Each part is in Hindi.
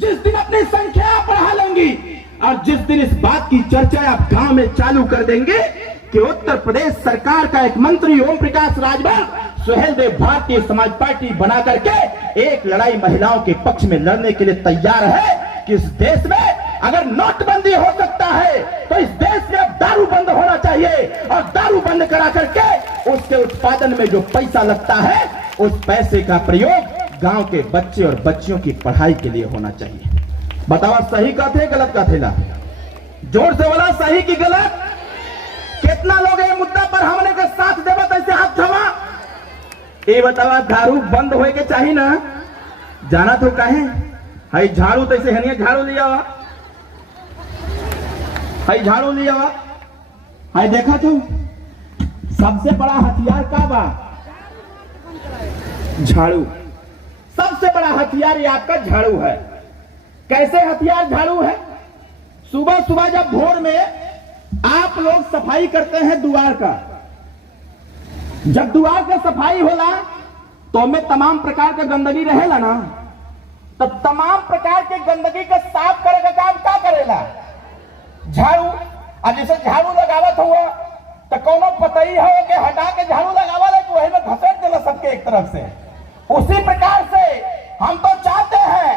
जिस दिन अपनी संख्या बढ़ा लेंगी और जिस दिन इस बात की चर्चा आप गांव में चालू कर देंगे कि उत्तर प्रदेश सरकार का एक मंत्री ओम प्रकाश राजभर सुहेलदेव भारतीय समाज पार्टी बना करके एक लड़ाई महिलाओं के पक्ष में लड़ने के लिए तैयार है कि इस देश में अगर नोटबंदी हो सकता है तो इस देश में अब दारू बंद होना चाहिए और दारू बंद करा करके उसके उत्पादन में जो पैसा लगता है उस पैसे का प्रयोग गांव के बच्चे और बच्चियों की पढ़ाई के लिए होना चाहिए। बताओ सही का थे गलत का थेला? जोर से बोला सही की गलत? कितना लोग ये मुद्दा पर हमने का साथ देवा तैसे हाथ थमा? ये बतावा दारू बंद होए के चाहिए ना? जाना तो कहे हाई झाड़ू तैसे हनिया झाड़ू लिया हुआ, हाई झाड़ू लिया हुआ, हाई देखा तो सबसे बड़ा हथियार का बा? झाड़ू। सबसे बड़ा हथियार ये आपका झाड़ू है। कैसे हथियार झाड़ू है? सुबह सुबह जब भोर में आप लोग सफाई करते हैं द्वार का, जब द्वार का सफाई होला तो में तमाम प्रकार का गंदगी रहेला ना, तो तमाम प्रकार के गंदगी का साफ करे का काम क्या करेला? झाड़ू। अब जैसे झाड़ू लगावत हुआ तो कोनो पतई हो के हटा के झाड़ू लगावा तो वही में घसेट देला सबके एक तरफ से। उसी प्रकार से हम तो चाहते हैं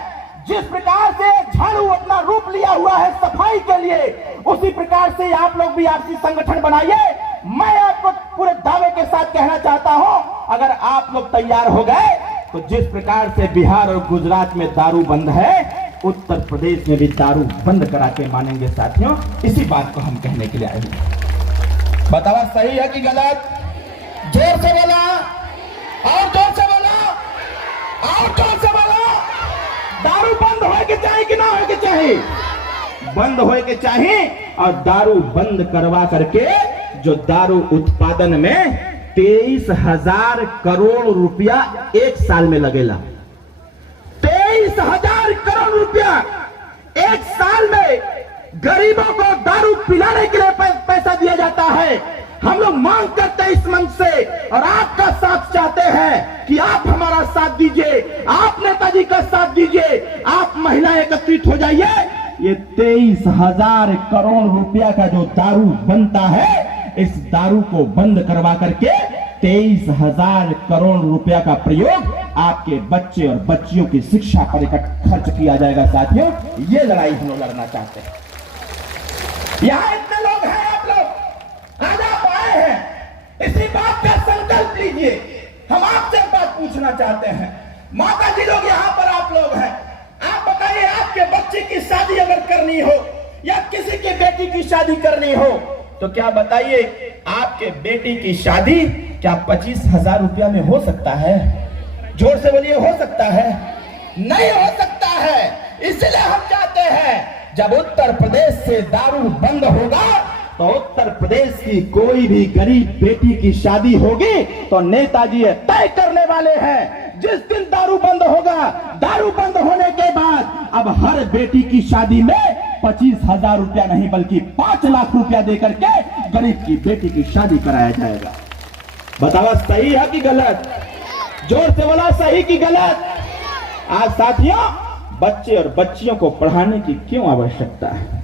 जिस प्रकार से झाड़ू अपना रूप लिया हुआ है सफाई के लिए, उसी प्रकार से आप लोग भी आपसी संगठन बनाइए। मैं आपको पूरे दावे के साथ कहना चाहता हूं, अगर आप लोग तैयार हो गए तो जिस प्रकार से बिहार और गुजरात में दारू बंद है, उत्तर प्रदेश में भी दारू बंद करा के मानेंगे साथियों। इसी बात को हम कहने के लिए आए हैं। बतावा सही है कि गलत? जोर से बोला और जोर से बोला और जोर से बोला। दारू बंद होए के चाहिए कि ना होए के चाहिए? बंद होए के चाहिए। और दारू बंद करवा करके जो दारू उत्पादन में 23,000 करोड़ रुपया एक साल में लगेला। 23,000 करोड़ रुपया एक साल में गरीबों को दारू पिलाने के लिए पैसा दिया जाता है। हम लोग मांग करते हैं इस मंच से और आपका साथ चाहते हैं कि आप हमारा साथ दीजिए, आप नेताजी का साथ दीजिए, आप महिलाएं एकत्रित हो जाइए। ये 23,000 करोड़ रुपया का जो दारू बनता है, इस दारू को बंद करवा करके 23,000 करोड़ रुपया का प्रयोग आपके बच्चे और बच्चियों की शिक्षा पर खर्च किया जाएगा साथियों। ये लड़ाई हम लोग लड़ना चाहते हैं। यहां इतने लोग हैं, आप लोग आज आप आए हैं, इसी बात का संकल्प लीजिए। हम आपसे बात पूछना चाहते हैं, माता जी लोग यहाँ पर आप लोग हैं, आप बताइए आपके बच्चे की शादी अगर करनी हो या किसी की बेटी की शादी करनी हो तो क्या बताइए आपके बेटी की शादी क्या 25,000 रुपया में हो सकता है? जोर से बोलिए, हो सकता है? नहीं हो सकता है। इसलिए हम चाहते हैं जब उत्तर प्रदेश से दारू बंद होगा तो उत्तर प्रदेश की कोई भी गरीब बेटी की शादी होगी तो नेताजी तय करने वाले हैं जिस दिन दारू बंद होगा, दारू बंद होने के बाद अब हर बेटी की शादी में 25,000 रुपया नहीं बल्कि 5 लाख रुपया देकर के गरीब की बेटी की शादी कराया जाएगा। बताओ सही है कि गलत? जोर से बोला सही कि गलत? आज साथियों बच्चे और बच्चियों को पढ़ाने की क्यों आवश्यकता है?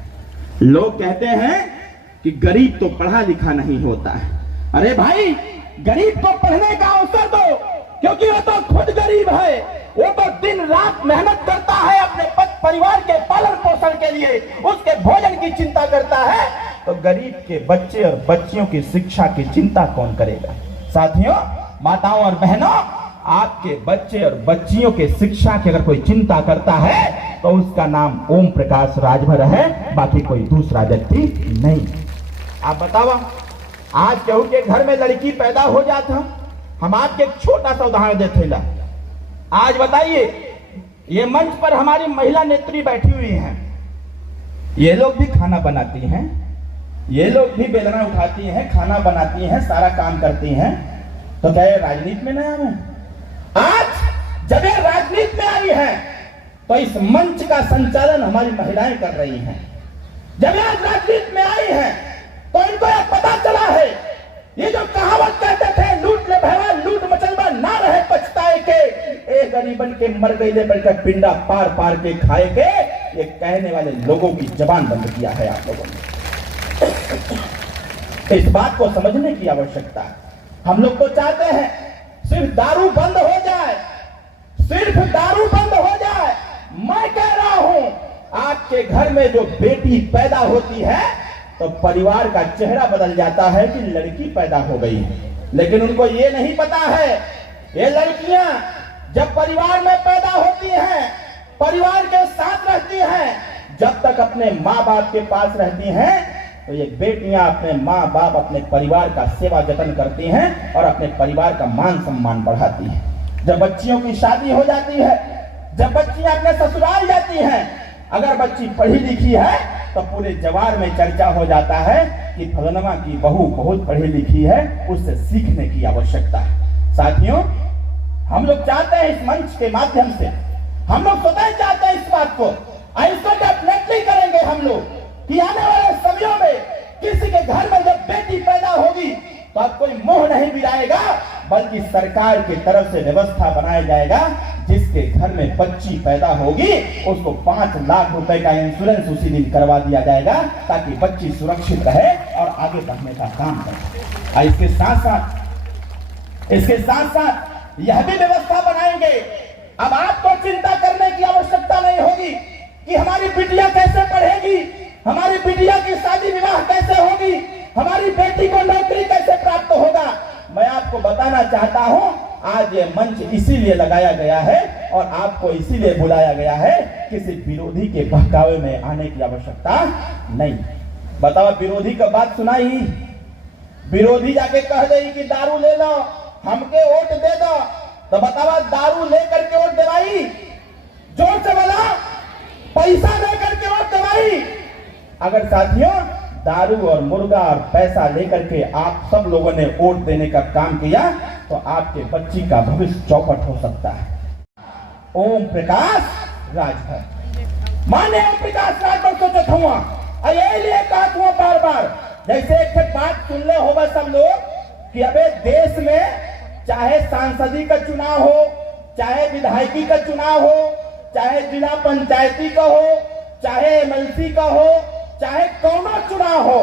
लोग कहते हैं कि गरीब तो पढ़ा लिखा नहीं होता है। अरे भाई, गरीब को पढ़ने का अवसर दो, क्योंकि वो तो खुद गरीब है। वो तो दिन रात मेहनत करता है अपने परिवार के पालन पोषण के लिए, उसके भोजन की चिंता करता है। तो गरीब के बच्चे और बच्चियों की शिक्षा की चिंता कौन करेगा? साथियों, माताओं और बहनों, आपके बच्चे और बच्चियों के शिक्षा की अगर कोई चिंता करता है तो उसका नाम ओम प्रकाश राजभर है, बाकी कोई दूसरा व्यक्ति नहीं। आप बताओ, आज केहू के घर में लड़की पैदा हो जाता, हम आपके एक छोटा सा उदाहरण देते ला। आज बताइए, ये मंच पर हमारी महिला नेत्री बैठी हुई हैं, ये लोग भी खाना बनाती हैं, ये लोग भी बेलना उठाती हैं, खाना बनाती हैं, सारा काम करती हैं, तो क्या ये राजनीति में नहीं आए? आज जब ये राजनीति में आई है तो इस मंच का संचालन हमारी महिलाएं कर रही हैं। जब ये राजनीति में आई है तो इनको यह पता चला है, ये जो कहावत कहते थे लूट ले भैया लूट मचलबा ना रहे पछताए के, ए गरीबन के मर गईले बढ़कर पिंडा पार पार के खाए के, ये कहने वाले लोगों की जबान बंद किया है आप लोगों ने। इस बात को समझने की आवश्यकता है। हम लोग तो चाहते हैं सिर्फ दारू बंद हो जाए, सिर्फ दारू बंद हो जाए। मैं कह रहा हूं आपके घर में जो बेटी पैदा होती है तो परिवार का चेहरा बदल जाता है कि लड़की पैदा हो गई है। लेकिन उनको ये नहीं पता है, ये लड़कियां जब परिवार में पैदा होती हैं, परिवार के साथ रहती हैं, जब तक अपने माँ बाप के पास रहती हैं, तो ये बेटियां अपने माँ बाप अपने परिवार का सेवा जतन करती हैं और अपने परिवार का मान सम्मान बढ़ाती हैं। जब बच्चियों की शादी हो जाती है, जब बच्चियां अपने ससुराल जाती हैं, अगर बच्ची पढ़ी लिखी है तो पूरे जवार में चर्चा हो जाता है कि फलनवा की बहू बहुत पढ़ी लिखी है, उससे सीखने की आवश्यकता है। साथियों, हम लोग चाहते हैं इस मंच के माध्यम से, हम लोग स्वतः चाहते हैं इस बात को, ऐसा डेफिनेटली करेंगे हम लोग कि आने वाले समयों में किसी के घर में जब बेटी पैदा होगी तो अब कोई मोह नहीं बिराएगा, बल्कि सरकार की तरफ से व्यवस्था बनाया जाएगा। जिसके घर में बच्ची पैदा होगी उसको 5 लाख रुपए का इंश्योरेंस उसी दिन करवा दिया जाएगा, ताकि बच्ची सुरक्षित रहे और आगे बढ़ने का काम करे। इसके साथ साथ यह भी व्यवस्था बनाएंगे, अब आपको चिंता करने की आवश्यकता नहीं होगी कि हमारी बिटिया कैसे पढ़ेगी, हमारी बिटिया की शादी विवाह कैसे होगी, हमारी बेटी को नौकरी कैसे प्राप्त होगा। मैं आपको बताना चाहता हूं, आज ये मंच इसीलिए लगाया गया है और आपको इसीलिए बुलाया गया है, किसी विरोधी के बहकावे में आने की आवश्यकता नहीं। बताओ, विरोधी का बात सुनाई, विरोधी जाके कह दे कि दारू ले लो, हमके वोट दे दो, तो बताओ दारू लेकर के वोट दिलाई, जोर से बोला, पैसा लेकर के वोट दिलाई। अगर साथियों दारू और मुर्गा और पैसा लेकर के आप सब लोगों ने वोट देने का काम किया तो आपके बच्ची का भविष्य चौपट हो सकता है। ओम प्रकाश राजभर, मान्य ओम प्रकाश राजभर सोचत हुआ, ये कहत हुआ बार बार, जैसे एक बात सुन ले होगा सब लोग कि अबे देश में चाहे सांसदी का चुनाव हो, चाहे विधायकी का चुनाव हो, चाहे जिला पंचायती का हो, चाहे एमएलसी का हो, चाहे कौन चुनाव हो,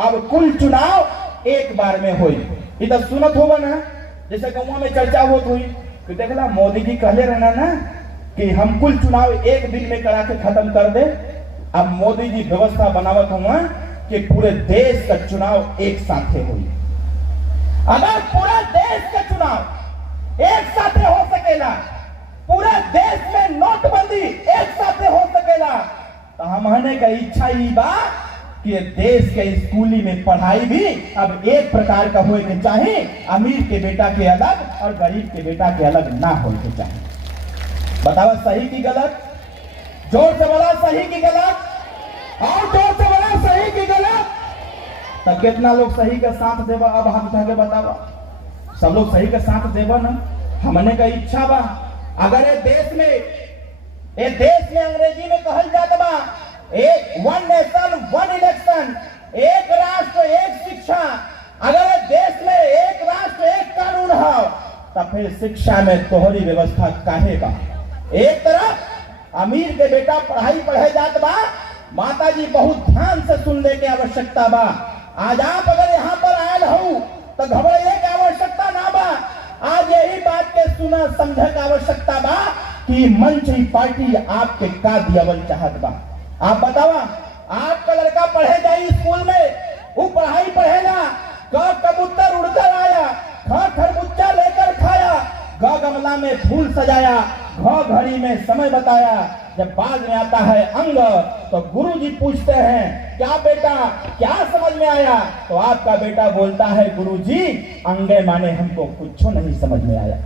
अब कुल चुनाव एक बार में हुई। इधर सुनत होगा ना, जैसे गाँव में चर्चा होती हुई कि देखला मोदी जी कहले रहना ना कि हम कुल चुनाव एक दिन में करा के खत्म कर दे। अब मोदी जी व्यवस्था बनावत हुआ कि पूरे देश का चुनाव एक साथ हुई। अगर पूरे देश का चुनाव एक साथ हो सकेला, पूरे देश में नोटबंदी एक साथ हो सकेला, तो हमने का इच्छा ही बा कि देश के स्कूली में पढ़ाई भी अब एक प्रकार का होए के चाहे, अमीर के बेटा के अलग और गरीब के बेटा के अलग ना होए के चाहे। बताओ सही की गलत, जोर से बोला सही की गलत, और जोर से बोला सही की गलत। तब कितना लोग सही का साथ देवा, अब हाथ उठा के बतावा, सब लोग सही का साथ देवा ना। हमने का इच्छा बा, अगर ये देश में अंग्रेजी में कहल जाता बा एक वन नेशन वन इलेक्शन, एक राष्ट्र एक शिक्षा, अगर देश में एक राष्ट्र एक कानून हो तो फिर शिक्षा में तोहरी व्यवस्था काहे बा। एक तरफ अमीर के बेटा पढ़ाई पढ़े जात बा, माता जी बहुत ध्यान से सुनने की आवश्यकता बा। आज आप अगर यहाँ पर आयल हो तो घबराने की आवश्यकता ना बा, आज यही बात के सुना समझे की आवश्यकता बा कि मंच ही पार्टी आपके का दियावल चाहत बा। आप बतावा, आपका लड़का पढ़े जाई स्कूल में, वो पढ़ाई पढ़ेगा, कबूतर उड़कर आया, खरबूजा लेकर खाया, गमला में फूल सजाया, घड़ी में समय बताया, जब बाद में आता है अंग तो गुरुजी पूछते हैं क्या बेटा क्या समझ में आया, तो आपका बेटा बोलता है गुरुजी अंगे माने हमको कुछ नहीं समझ में आया।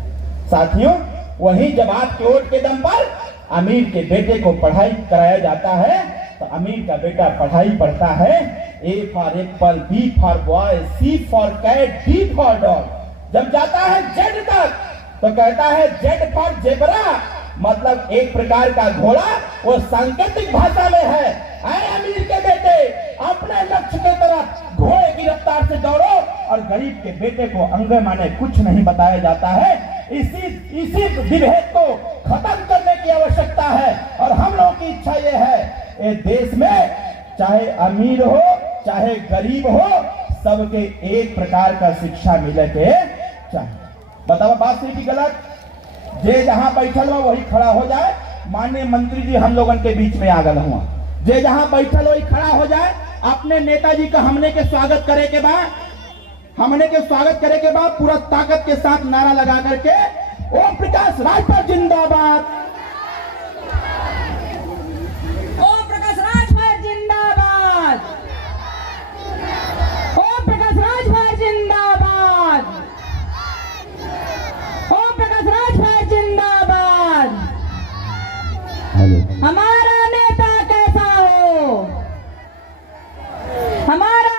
साथियों, वहीं जब आपके वोट के दम पर अमीर के बेटे को पढ़ाई कराया जाता है तो अमीर का बेटा पढ़ाई पढ़ता है, A for apple, B for boy, C for cat, D for dog. जब जाता है जेड तक तो कहता है जेड फॉर जेबरा, मतलब एक प्रकार का घोड़ा, वो सांकेतिक भाषा में है, अरे अमीर के बेटे अपने लक्ष्य की तरफ घोड़े की रफ्तार से दौड़ो, और गरीब के बेटे को अंगे माने कुछ नहीं बताया जाता है। इसी विभेद को खत्म करने की आवश्यकता है। और हम लोगों की इच्छा यह है, ये देश में चाहे अमीर हो चाहे गरीब हो, सबके एक प्रकार का शिक्षा मिले के चाहिए। बताओ बात सही की गलत? जे जहां बैठल हो वही खड़ा हो जाए। माननीय मंत्री जी हम लोगन के बीच में आ गए हुआ, जे जहां बैठल वही खड़ा हो जाए। अपने नेताजी का हमने के स्वागत करे के बाद पूरा ताकत के साथ नारा लगा करके ओम प्रकाश राजभर जिंदाबाद,